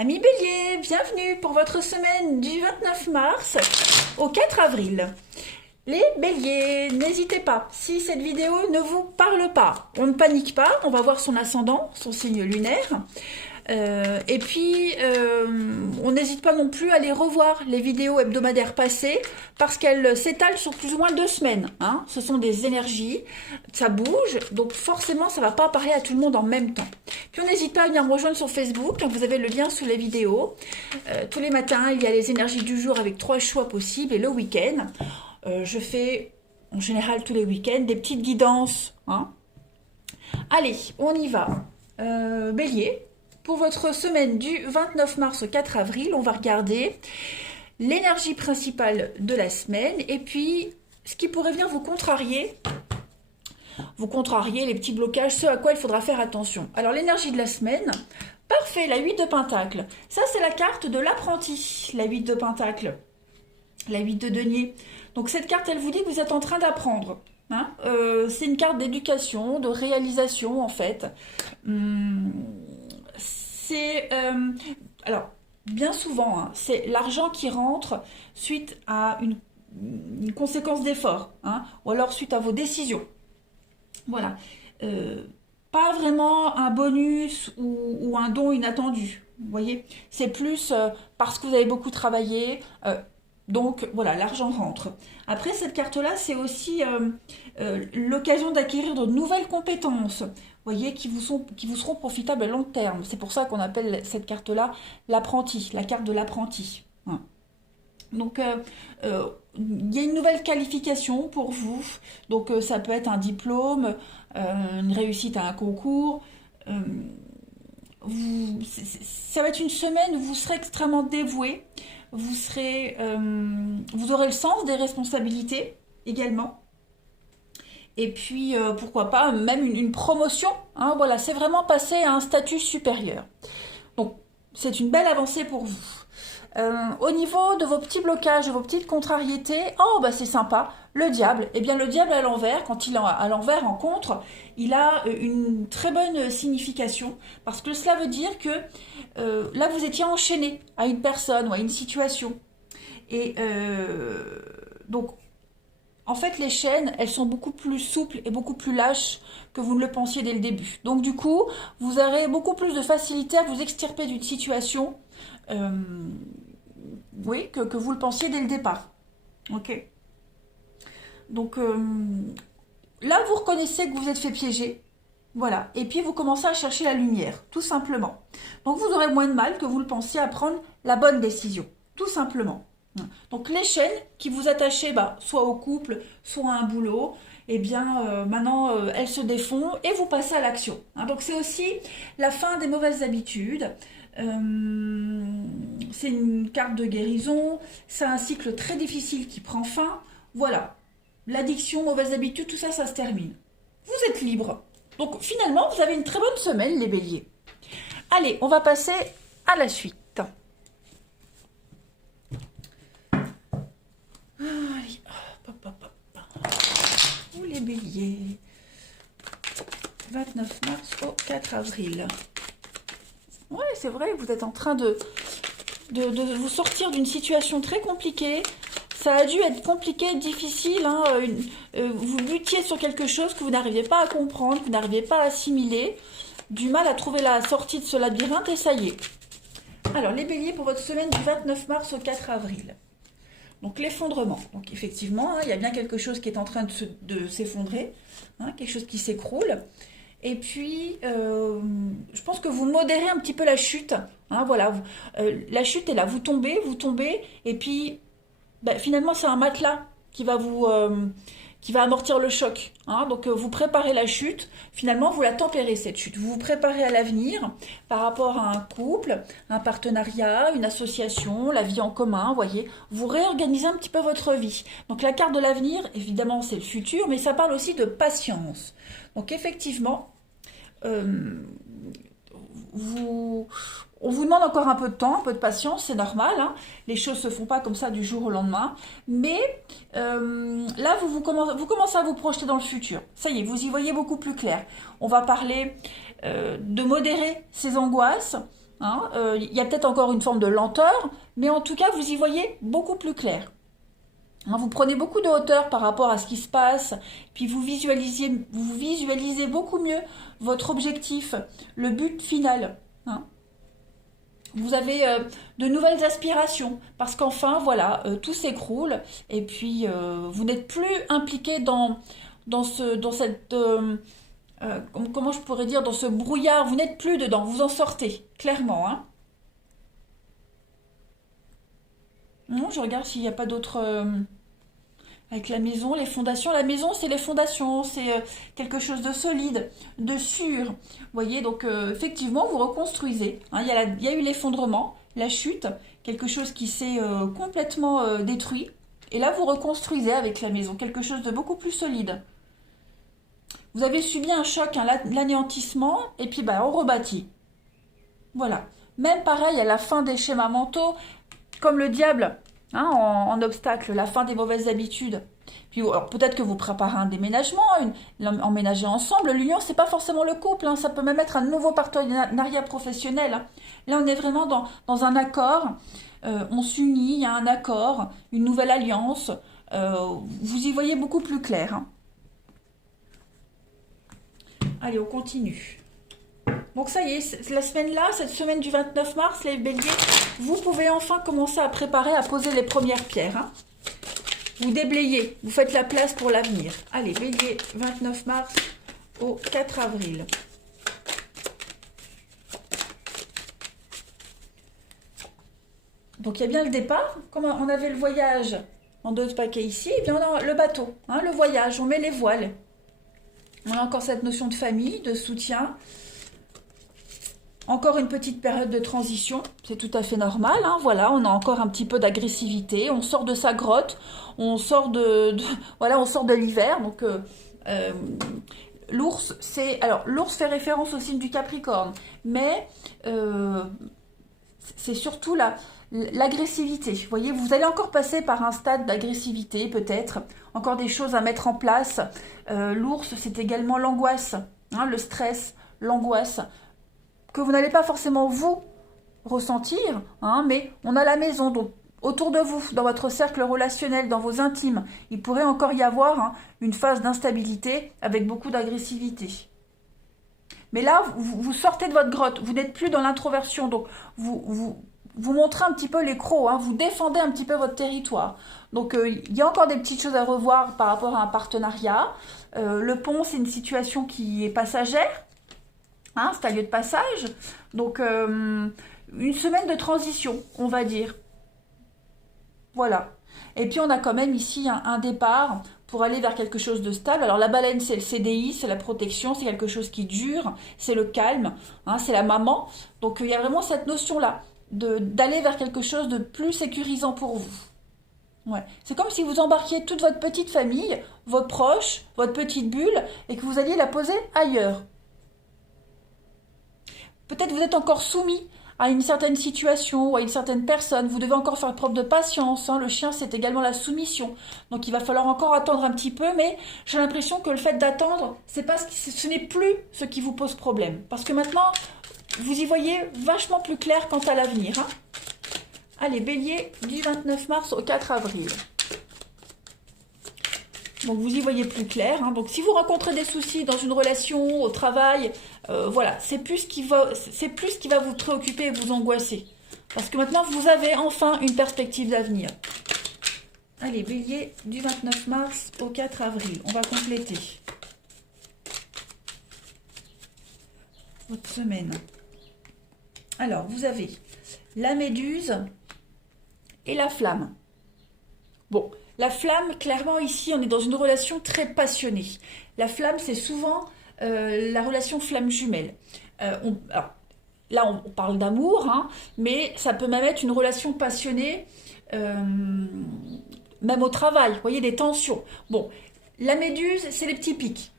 Amis Bélier, bienvenue pour votre semaine du 29 mars au 4 avril. Les Béliers, n'hésitez pas, si cette vidéo ne vous parle pas, on ne panique pas, on va voir son ascendant, son signe lunaire. On n'hésite pas non plus à aller revoir les vidéos hebdomadaires passées parce qu'elles s'étalent sur plus ou moins 2 semaines. Hein. Ce sont des énergies, ça bouge, donc forcément ça ne va pas parler à tout le monde en même temps. Puis on n'hésite pas à venir me rejoindre sur Facebook, vous avez le lien sous les vidéos. Tous les matins, il y a les énergies du jour avec 3 choix possibles et le week-end. Je fais en général tous les week-ends des petites guidances. Hein. Allez, on y va. Bélier. Pour votre semaine du 29 mars au 4 avril, on va regarder l'énergie principale de la semaine et puis ce qui pourrait venir vous contrarier, les petits blocages, ce à quoi il faudra faire attention. Alors l'énergie de la semaine, parfait, la 8 de Pentacle. Ça c'est la carte de l'apprenti, la 8 de Pentacle, la 8 de Denier. Donc cette carte, elle vous dit que vous êtes en train d'apprendre. Hein, c'est une carte d'éducation, de réalisation en fait. Alors, bien souvent, hein, c'est l'argent qui rentre suite à une conséquence d'effort, hein, ou alors suite à vos décisions. Voilà. Pas vraiment un bonus ou un don inattendu, vous voyez. C'est plus parce que vous avez beaucoup travaillé, donc voilà, l'argent rentre. Après, cette carte-là, c'est aussi l'occasion d'acquérir de nouvelles compétences. Vous voyez, qui vous seront profitables à long terme. C'est pour ça qu'on appelle cette carte-là l'apprenti, la carte de l'apprenti. Hein. Donc, il y a une nouvelle qualification pour vous. Donc, ça peut être un diplôme, une réussite à un concours. Ça va être une semaine où vous serez extrêmement dévoué. Vous aurez le sens des responsabilités également. Et puis, pourquoi pas, même une promotion. Hein, voilà, c'est vraiment passer à un statut supérieur. Donc, c'est une belle avancée pour vous. Au niveau de vos petits blocages, de vos petites contrariétés, oh, bah c'est sympa, le diable. Eh bien, le diable à l'envers, quand il est à l'envers, en contre, il a une très bonne signification. Parce que cela veut dire que là, vous étiez enchaîné à une personne ou à une situation. Et donc, en fait, les chaînes, elles sont beaucoup plus souples et beaucoup plus lâches que vous ne le pensiez dès le début. Donc, du coup, vous aurez beaucoup plus de facilité à vous extirper d'une situation que vous le pensiez dès le départ. Ok. Donc, là, vous reconnaissez que vous êtes fait piéger. Voilà. Et puis, vous commencez à chercher la lumière, tout simplement. Donc, vous aurez moins de mal que vous le pensiez à prendre la bonne décision, tout simplement. Donc les chaînes qui vous attachaient soit au couple, soit à un boulot, eh bien maintenant elles se défont et vous passez à l'action. Hein, donc c'est aussi la fin des mauvaises habitudes. C'est une carte de guérison, c'est un cycle très difficile qui prend fin. Voilà, l'addiction, mauvaises habitudes, tout ça, ça se termine. Vous êtes libre. Donc finalement, vous avez une très bonne semaine les béliers. Allez, on va passer à la suite. Allez, Où les béliers 29 mars au 4 avril. Ouais, c'est vrai, vous êtes en train de vous sortir d'une situation très compliquée. Ça a dû être compliqué, difficile. Hein, vous butiez sur quelque chose que vous n'arriviez pas à comprendre, que vous n'arriviez pas à assimiler. Du mal à trouver la sortie de ce labyrinthe et ça y est. Alors, les béliers pour votre semaine du 29 mars au 4 avril. Donc l'effondrement. Donc effectivement, hein, il y a bien quelque chose qui est en train de s'effondrer, hein, quelque chose qui s'écroule. Et puis, je pense que vous modérez un petit peu la chute. Hein, voilà, la chute est là, vous tombez, et puis finalement c'est un matelas qui va amortir le choc. Hein, donc vous préparez la chute, finalement vous la tempérez cette chute. Vous vous préparez à l'avenir par rapport à un couple, un partenariat, une association, la vie en commun, vous voyez. Vous réorganisez un petit peu votre vie. Donc la carte de l'avenir, évidemment c'est le futur, mais ça parle aussi de patience. Donc effectivement, on vous demande encore un peu de temps, un peu de patience, c'est normal. Hein. Les choses ne se font pas comme ça du jour au lendemain. Mais là, vous commencez à vous projeter dans le futur. Ça y est, vous y voyez beaucoup plus clair. On va parler de modérer ces angoisses, hein. Il y a peut-être encore une forme de lenteur, mais en tout cas, vous y voyez beaucoup plus clair. Hein, vous prenez beaucoup de hauteur par rapport à ce qui se passe, puis vous visualisez beaucoup mieux votre objectif, le but final. Hein. Vous avez de nouvelles aspirations, parce qu'enfin, voilà, tout s'écroule, et puis vous n'êtes plus impliqué dans cette, comment je pourrais dire, dans ce brouillard, vous n'êtes plus dedans, vous en sortez, clairement. Hein. Non, je regarde s'il n'y a pas d'autres... avec la maison, les fondations. La maison, c'est les fondations, c'est quelque chose de solide, de sûr. Vous voyez, donc effectivement, vous reconstruisez. Hein, il y a eu l'effondrement, la chute, quelque chose qui s'est complètement détruit. Et là, vous reconstruisez avec la maison, quelque chose de beaucoup plus solide. Vous avez subi un choc, hein, l'anéantissement, et puis bah, on rebâtit. Voilà. Même pareil, à la fin des schémas mentaux, comme le diable, hein, en obstacle, la fin des mauvaises habitudes. Puis peut-être que vous préparez un déménagement, emménager ensemble. L'union, c'est pas forcément le couple, hein, ça peut même être un nouveau partenariat professionnel. Hein. Là, on est vraiment dans un accord. On s'unit, il y a un accord, une nouvelle alliance. Vous y voyez beaucoup plus clair. Hein. Allez, on continue. Donc ça y est, la semaine là, cette semaine du 29 mars, les béliers, vous pouvez enfin commencer à préparer, à poser les premières pierres. Hein. Vous déblayez, vous faites la place pour l'avenir. Allez, bélier, 29 mars au 4 avril. Donc il y a bien le départ, comme on avait le voyage en 2 paquets ici, et bien on a le bateau, hein, le voyage, on met les voiles. On a encore cette notion de famille, de soutien. Encore une petite période de transition, c'est tout à fait normal. Hein, voilà, on a encore un petit peu d'agressivité. On sort de sa grotte, on sort voilà, on sort de l'hiver. Donc l'ours, l'ours fait référence au signe du Capricorne, mais c'est surtout l'agressivité. Vous voyez, vous allez encore passer par un stade d'agressivité, peut-être. Encore des choses à mettre en place. L'ours, c'est également l'angoisse, hein, le stress, l'angoisse, que vous n'allez pas forcément vous ressentir, hein, mais on a la maison, donc autour de vous, dans votre cercle relationnel, dans vos intimes, il pourrait encore y avoir hein, une phase d'instabilité avec beaucoup d'agressivité. Mais là, vous sortez de votre grotte, vous n'êtes plus dans l'introversion, donc vous montrez un petit peu les crocs, hein, vous défendez un petit peu votre territoire. Donc il y a encore des petites choses à revoir par rapport à un partenariat. Le pont, c'est une situation qui est passagère, hein, c'est un lieu de passage. Donc une semaine de transition, on va dire. Voilà. Et puis on a quand même ici un départ pour aller vers quelque chose de stable. Alors la baleine, c'est le CDI, c'est la protection, c'est quelque chose qui dure, c'est le calme, hein, c'est la maman. Donc il y a vraiment cette notion-là d'aller vers quelque chose de plus sécurisant pour vous. Ouais. C'est comme si vous embarquiez toute votre petite famille, vos proches, votre petite bulle, et que vous alliez la poser ailleurs. Peut-être vous êtes encore soumis à une certaine situation ou à une certaine personne. Vous devez encore faire preuve de patience. Hein. Le chien, c'est également la soumission. Donc il va falloir encore attendre un petit peu, mais j'ai l'impression que le fait d'attendre, ce n'est plus ce qui vous pose problème. Parce que maintenant, vous y voyez vachement plus clair quant à l'avenir. Hein. Allez, bélier, du 29 mars au 4 avril. Donc vous y voyez plus clair. Hein. Donc si vous rencontrez des soucis dans une relation, au travail, voilà, c'est plus ce qui va vous préoccuper et vous angoisser. Parce que maintenant vous avez enfin une perspective d'avenir. Allez, bélier, du 29 mars au 4 avril. On va compléter votre semaine. Alors, vous avez la méduse et la flamme. Bon, la flamme, clairement, ici, on est dans une relation très passionnée. La flamme, c'est souvent la relation flamme jumelle. Alors, là, on parle d'amour, hein, mais ça peut même être une relation passionnée, même au travail. Vous voyez, des tensions. Bon, la méduse, c'est les petits pics.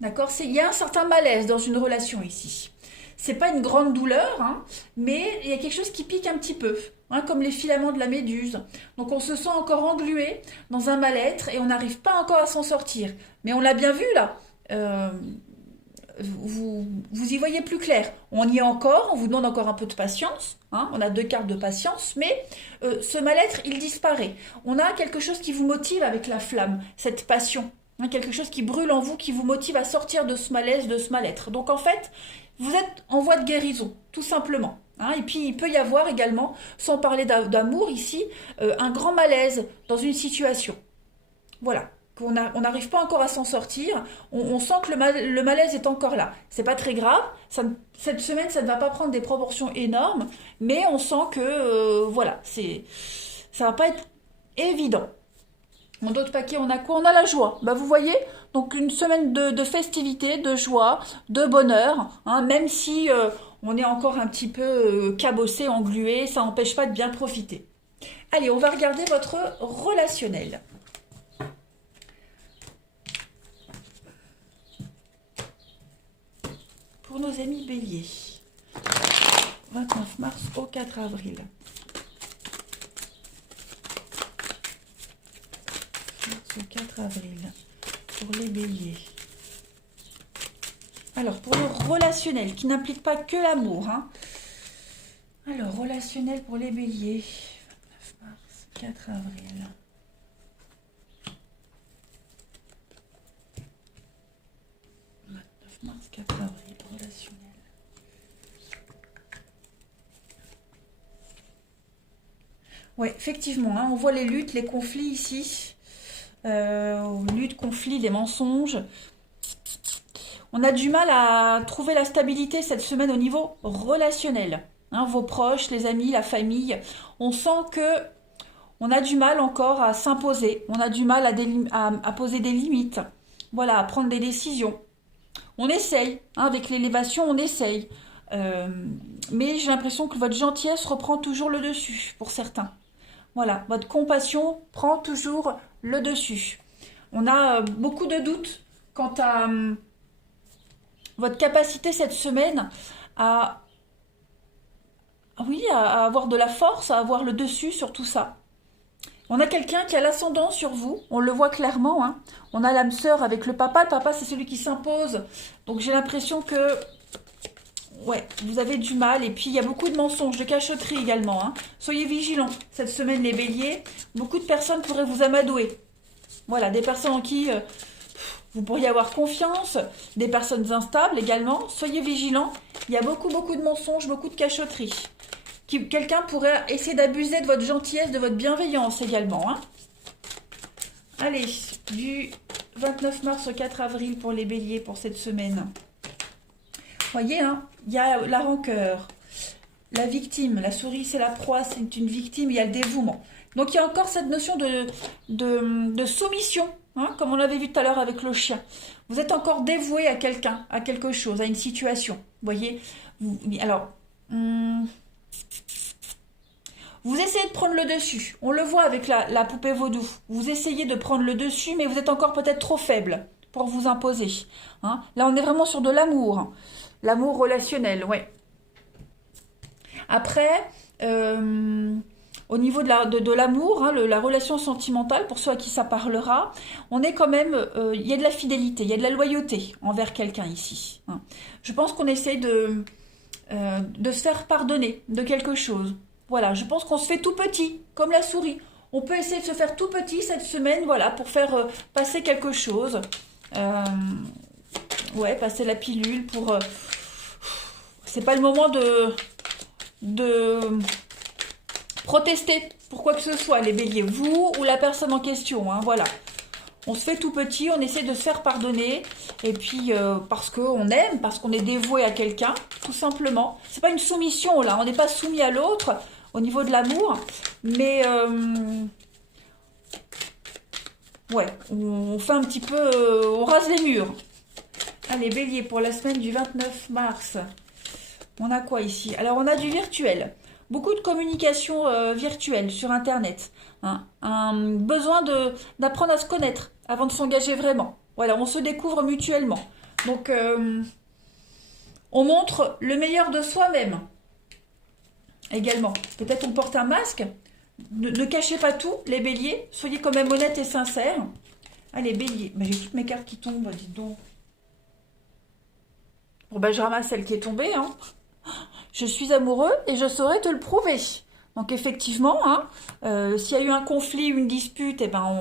D'accord? Il y a un certain malaise dans une relation ici. C'est pas une grande douleur, hein, mais il y a quelque chose qui pique un petit peu, hein, comme les filaments de la méduse. Donc on se sent encore englué dans un mal-être et on n'arrive pas encore à s'en sortir. Mais on l'a bien vu là. vous y voyez plus clair. On y est encore, on vous demande encore un peu de patience. Hein, on a 2 cartes de patience, mais ce mal-être, il disparaît. On a quelque chose qui vous motive avec la flamme, cette passion. Hein, quelque chose qui brûle en vous, qui vous motive à sortir de ce malaise, de ce mal-être. Donc en fait, vous êtes en voie de guérison, tout simplement. Hein, et puis il peut y avoir également, sans parler d'amour ici, un grand malaise dans une situation. Voilà. On n'arrive pas encore à s'en sortir, on sent que le malaise est encore là. C'est pas très grave, cette semaine ça ne va pas prendre des proportions énormes, mais on sent que voilà, ça va pas être évident. Dans d'autres paquets, on a quoi? On a la joie. Bah, vous voyez, donc une semaine de festivité, de joie, de bonheur, hein, même si on est encore un petit peu cabossé, englué, ça n'empêche pas de bien profiter. Allez, on va regarder votre relationnel. Pour nos amis béliers, 29 mars au 4 avril. Mars au 4 avril, pour les béliers. Alors, pour le relationnel, qui n'implique pas que l'amour. Hein. Alors, relationnel pour les béliers, 29 mars, 4 avril. Mars 4 avril, relationnel. Oui, effectivement, hein, on voit les luttes, les conflits ici. Luttes, conflits, les mensonges. On a du mal à trouver la stabilité cette semaine au niveau relationnel. Hein, vos proches, les amis, la famille. On sent que on a du mal encore à s'imposer. On a du mal à poser des limites. Voilà, à prendre des décisions. On essaye, hein, avec l'élévation, on essaye. Mais j'ai l'impression que votre gentillesse reprend toujours le dessus, pour certains. Voilà, votre compassion prend toujours le dessus. On a beaucoup de doutes quant à votre capacité cette semaine à avoir de la force, à avoir le dessus sur tout ça. On a quelqu'un qui a l'ascendant sur vous, on le voit clairement. Hein. On a l'âme sœur avec le papa c'est celui qui s'impose. Donc j'ai l'impression que ouais, vous avez du mal. Et puis il y a beaucoup de mensonges, de cachotterie également. Hein. Soyez vigilants cette semaine les béliers. Beaucoup de personnes pourraient vous amadouer. Voilà, des personnes en qui vous pourriez avoir confiance, des personnes instables également. Soyez vigilants, il y a beaucoup de mensonges, beaucoup de cachotterie. Quelqu'un pourrait essayer d'abuser de votre gentillesse, de votre bienveillance également. Hein. Allez, du 29 mars au 4 avril pour les béliers pour cette semaine. Voyez, hein, il y a la rancœur, la victime, la souris c'est la proie, c'est une victime, il y a le dévouement. Donc il y a encore cette notion de soumission, hein, comme on l'avait vu tout à l'heure avec le chien. Vous êtes encore dévoué à quelqu'un, à quelque chose, à une situation. Voyez, alors... Vous essayez de prendre le dessus. On le voit avec la poupée vaudou. Vous essayez de prendre le dessus, mais vous êtes encore peut-être trop faible pour vous imposer. Hein. Là, on est vraiment sur de l'amour. L'amour relationnel, ouais. Après, au niveau de l'amour, hein, la relation sentimentale, pour ceux à qui ça parlera, on est quand même... il y a de la fidélité, il y a de la loyauté envers quelqu'un ici. Hein. Je pense qu'on essaie de se faire pardonner de quelque chose. Voilà, je pense qu'on se fait tout petit, comme la souris. On peut essayer de se faire tout petit cette semaine, voilà, pour faire passer quelque chose. Ouais, passer la pilule pour... c'est pas le moment de protester pour quoi que ce soit, les béliers. Vous ou la personne en question, hein, voilà. On se fait tout petit, on essaie de se faire pardonner. Et puis, parce qu'on aime, parce qu'on est dévoué à quelqu'un, tout simplement. C'est pas une soumission, là. On n'est pas soumis à l'autre au niveau de l'amour. Mais, ouais, on fait un petit peu... on rase les murs. Allez, bélier, pour la semaine du 29 mars. On a quoi ici? Alors, on a du virtuel. Beaucoup de communication virtuelle sur Internet. Hein. Un besoin d'apprendre à se connaître avant de s'engager vraiment. Voilà, on se découvre mutuellement. Donc, on montre le meilleur de soi-même. Également. Peut-être on porte un masque. Ne cachez pas tout, les béliers. Soyez quand même honnêtes et sincères. Allez, bélier. Ben, j'ai toutes mes cartes qui tombent, dites donc. Bon, ben, je ramasse celle qui est tombée, hein. Je suis amoureux et je saurais te le prouver. Donc effectivement, hein, s'il y a eu un conflit, une dispute, eh ben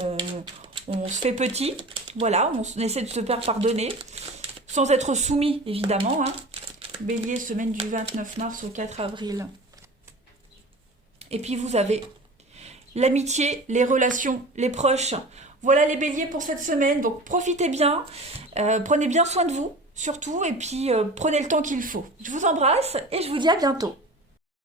on se fait petit. Voilà, on essaie de se faire pardonner, sans être soumis, évidemment, hein. Bélier, semaine du 29 mars au 4 avril. Et puis vous avez l'amitié, les relations, les proches. Voilà les béliers pour cette semaine. Donc profitez bien, prenez bien soin de vous, surtout, et puis prenez le temps qu'il faut. Je vous embrasse et je vous dis à bientôt.